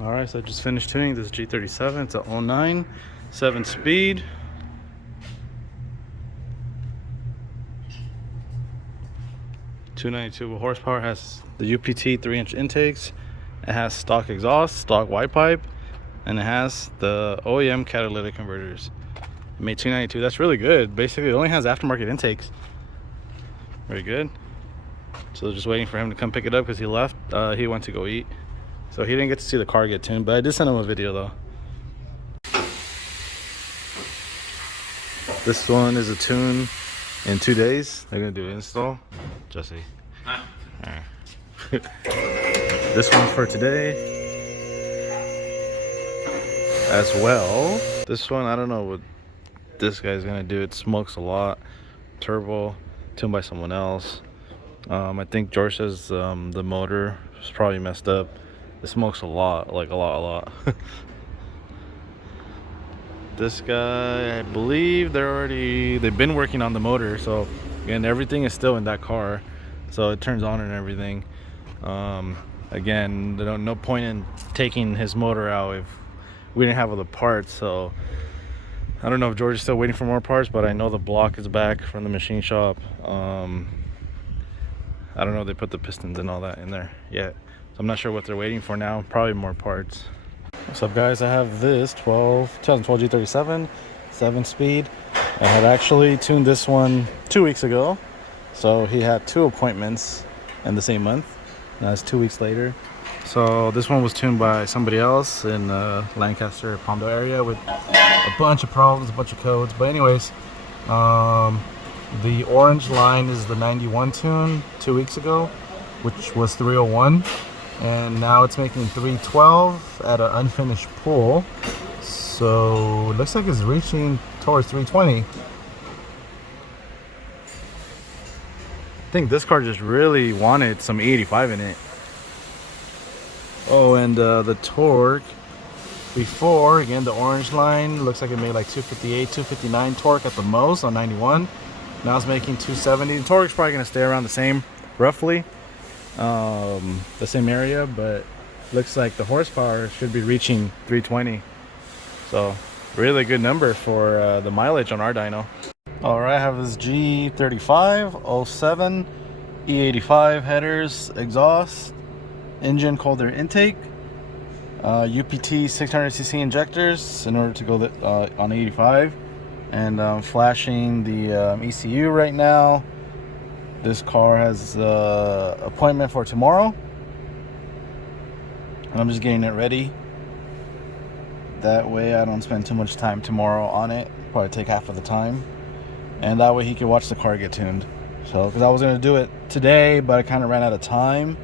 All right, so I just finished tuning this G37. It's a 09, 7-speed. .292 horsepower. Has the UPT 3-inch intakes. It has stock exhaust, stock wide pipe, and it has the OEM catalytic converters. It made .292. That's really good. Basically, it only has aftermarket intakes. Very good. So just waiting for him to come pick it up because he left. He went to go eat, so he didn't get to see the car get tuned. But I did send him a video though. This one is a tune in 2 days. They're gonna do an install. Jesse. Huh? All right. This one's for today as well. This one, I don't know what this guy's gonna do. It smokes a lot. Turbo, tuned by someone else. I think George says the motor is probably messed up. It smokes a lot, like a lot. This guy, I believe they've been working on the motor, so again, everything is still in that car, so it turns on and everything. Again, there's no point in taking his motor out if we didn't have all the parts. So I don't know if George is still waiting for more parts, but I know the block is back from the machine shop. I don't know if they put the pistons and all that in there yet, so I'm not sure what they're waiting for now. Probably more parts. What's up, guys? I have this 2012 G37 7-speed. I had actually tuned this one 2 weeks ago, so he had 2 appointments in the same month. Now it's 2 weeks later. So this one was tuned by somebody else in Lancaster, Palmdale area with a bunch of problems, a bunch of codes. But anyways, the orange line is the 91 tune 2 weeks ago, which was 301. And now it's making 312 at an unfinished pull. So it looks like it's reaching towards 320. I think this car just really wanted some E85 in it. Oh, and the torque before, again, the orange line looks like it made like 258, 259 torque at the most on 91. Now it's making 270. The torque's probably gonna stay around the same, roughly. The same area, but looks like the horsepower should be reaching 320. So really good number for the mileage on our dyno. All right, I have this G35 07 E85 headers, exhaust, engine cold air intake, UPT 600cc injectors in order to go on 85, and flashing the ECU right now. This car has an appointment for tomorrow, and I'm just getting it ready. That way I don't spend too much time tomorrow on it. Probably take half of the time, and that way he can watch the car get tuned. So, because I was going to do it today, but I kind of ran out of time.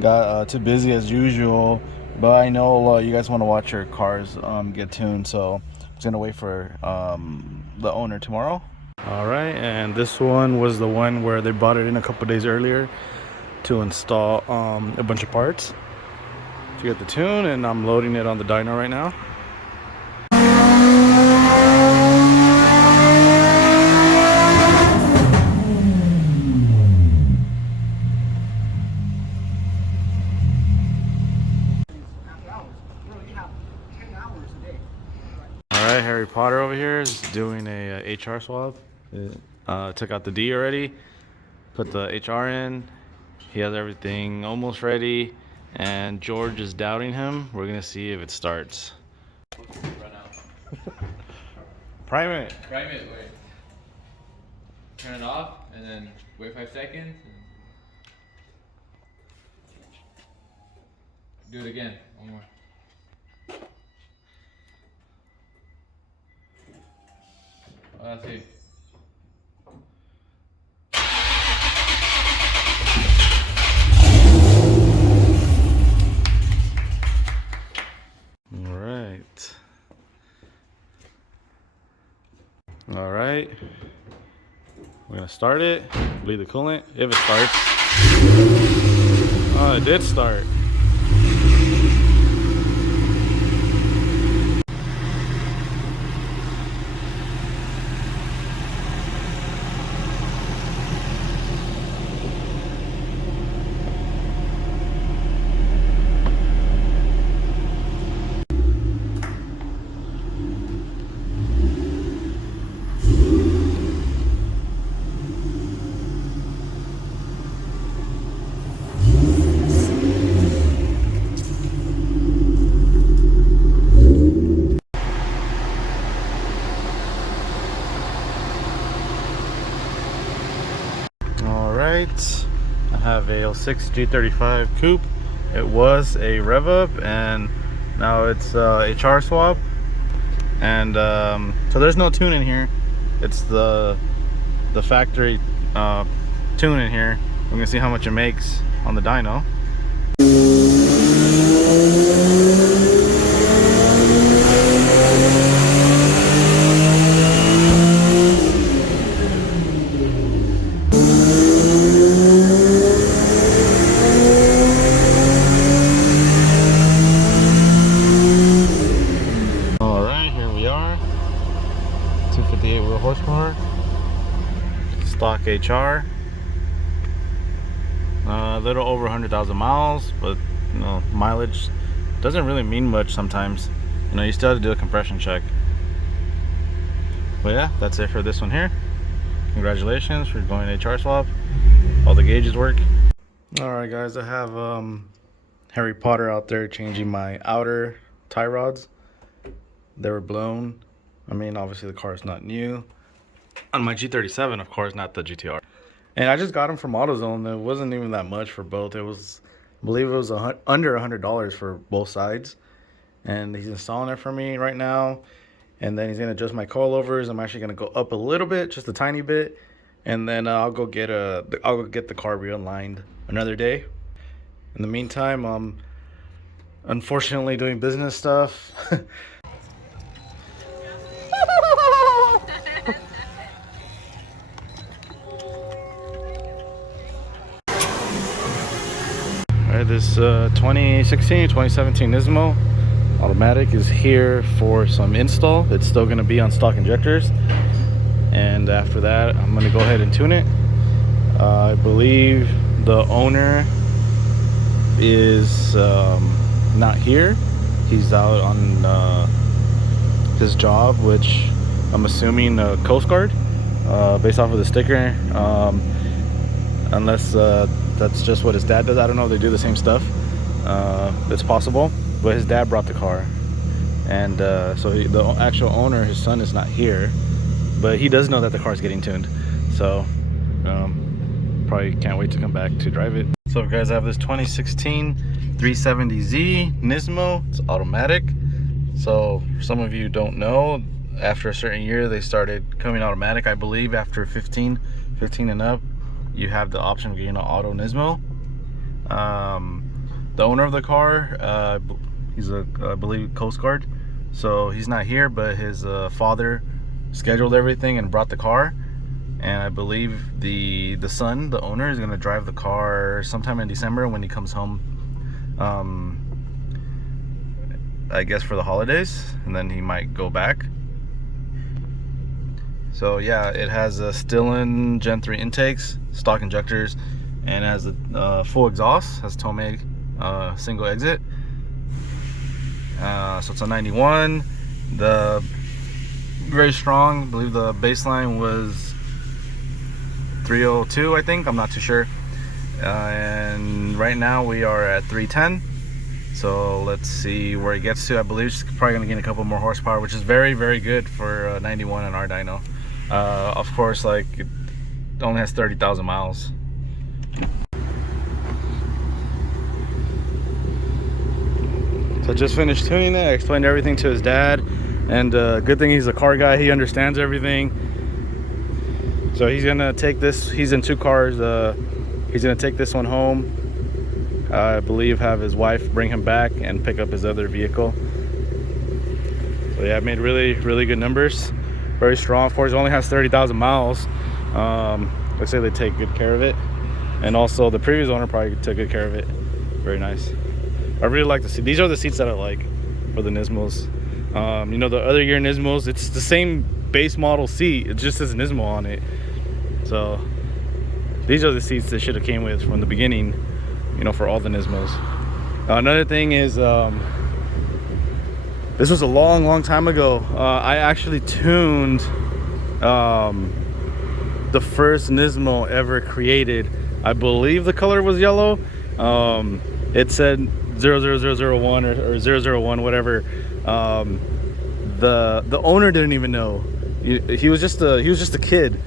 Got too busy as usual, but I know you guys want to watch your cars get tuned, so I'm just going to wait for the owner tomorrow. All right, and this one was the one where they brought it in a couple days earlier to install a bunch of parts to get the tune, and I'm loading it on the dyno right now. All right, Harry Potter over here is doing a HR swap. Took out the D already, put the HR in. He has everything almost ready, and George is doubting him. We're gonna see if it starts. Run out. Prime it. Prime it, wait. Turn it off, and then wait 5 seconds. Do it again, one more. Oh, that's it. All right, we're gonna start it, bleed the coolant, if it starts. Oh, it did start. have a 06 G35 coupe. It was a rev up and now it's HR swap. And so there's no tune in here. It's the factory tune in here. We're gonna see how much it makes on the dyno. Alright, here we are. 258 wheel horsepower. Stock HR. A little over 100,000 miles, but you know, mileage doesn't really mean much sometimes. You know, you still have to do a compression check. But yeah, that's it for this one here. Congratulations for going HR swap. All the gauges work. Alright guys, I have Harry Potter out there changing my outer tie rods. They were blown. I mean, obviously the car is not new. On my G37, of course, not the GTR. And I just got them from AutoZone. It wasn't even that much for both. It was, I believe it was under $100 for both sides. And he's installing it for me right now. And then he's gonna adjust my coilovers. I'm actually gonna go up a little bit, just a tiny bit. And then I'll go get the car realigned another day. In the meantime, I'm unfortunately doing business stuff. Alright, this 2016-2017 Nismo automatic is here for some install. It's still going to be on stock injectors, and after that I'm going to go ahead and tune it. I believe the owner is not here. He's out on his job, which I'm assuming Coast Guard, based off of the sticker, unless that's just what his dad does. I don't know if they do the same stuff. It's possible, but his dad brought the car, and so the actual owner, his son, is not here, but he does know that the car is getting tuned, so probably can't wait to come back to drive it. So guys, I have this 2016 370Z Nismo. It's automatic. So for some of you don't know, after a certain year they started coming automatic. I believe after 15 and up, you have the option of getting an auto Nismo. The owner of the car, he's I believe Coast Guard, so he's not here, but his father scheduled everything and brought the car, and I believe the son, the owner, is going to drive the car sometime in December when he comes home, I guess for the holidays, and then he might go back. So yeah, it has a Stillen Gen 3 intakes, stock injectors, and has a full exhaust, has Tomei single exit. So it's a 91. The very strong. I believe the baseline was 302, I think. I'm not too sure. And right now we are at 310. So let's see where it gets to. I believe it's probably going to gain a couple more horsepower, which is very, very good for 91 on our dyno. Of course, like, it only has 30,000 miles. So I just finished tuning it. I explained everything to his dad, and good thing he's a car guy. He understands everything. So he's gonna take this. He's in two cars. He's gonna take this one home. I believe have his wife bring him back and pick up his other vehicle. So yeah, I made really, really good numbers. Very strong. Of course, it only has 30,000 miles. Let's say they take good care of it, and also the previous owner probably took good care of it. Very nice. I really like the seat. These are the seats that I like for the Nismos. You know, the other year Nismos, it's the same base model seat. It just says Nismo on it. So these are the seats that should have came with from the beginning, you know, for all the Nismos. Another thing is, this was a long time ago. I actually tuned the first Nismo ever created. I believe the color was yellow. It said 00001 or 001, whatever. The owner didn't even know. He was just a kid.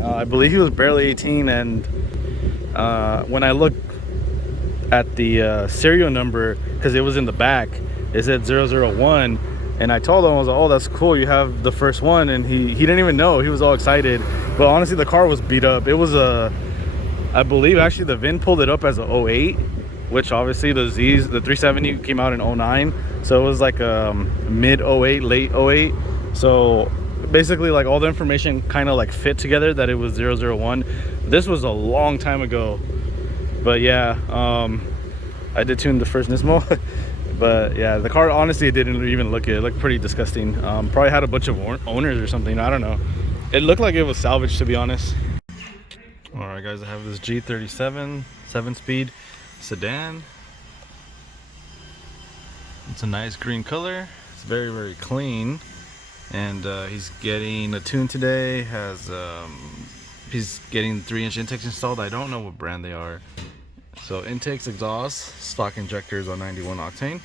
I believe he was barely 18, and when I looked at the serial number, because it was in the back, it said 001, and I told him, I was like, oh, that's cool, you have the first one. And he didn't even know. He was all excited, but honestly the car was beat up. It was a, I believe actually the VIN pulled it up as a 08, which obviously the 370 came out in 09, so it was like mid 08, late 08. So basically like all the information kind of like fit together that it was 001. This was a long time ago, but yeah, I did tune the first Nismo. But yeah, the car honestly didn't even look good. It looked pretty disgusting. Probably had a bunch of owners or something, I don't know. It looked like it was salvaged, to be honest. All right guys, I have this G37 7-speed sedan. It's a nice green color. It's very, very clean. And he's getting a tune today. He's getting 3-inch intakes installed. I don't know what brand they are. So intakes, exhaust, stock injectors on 91 octane.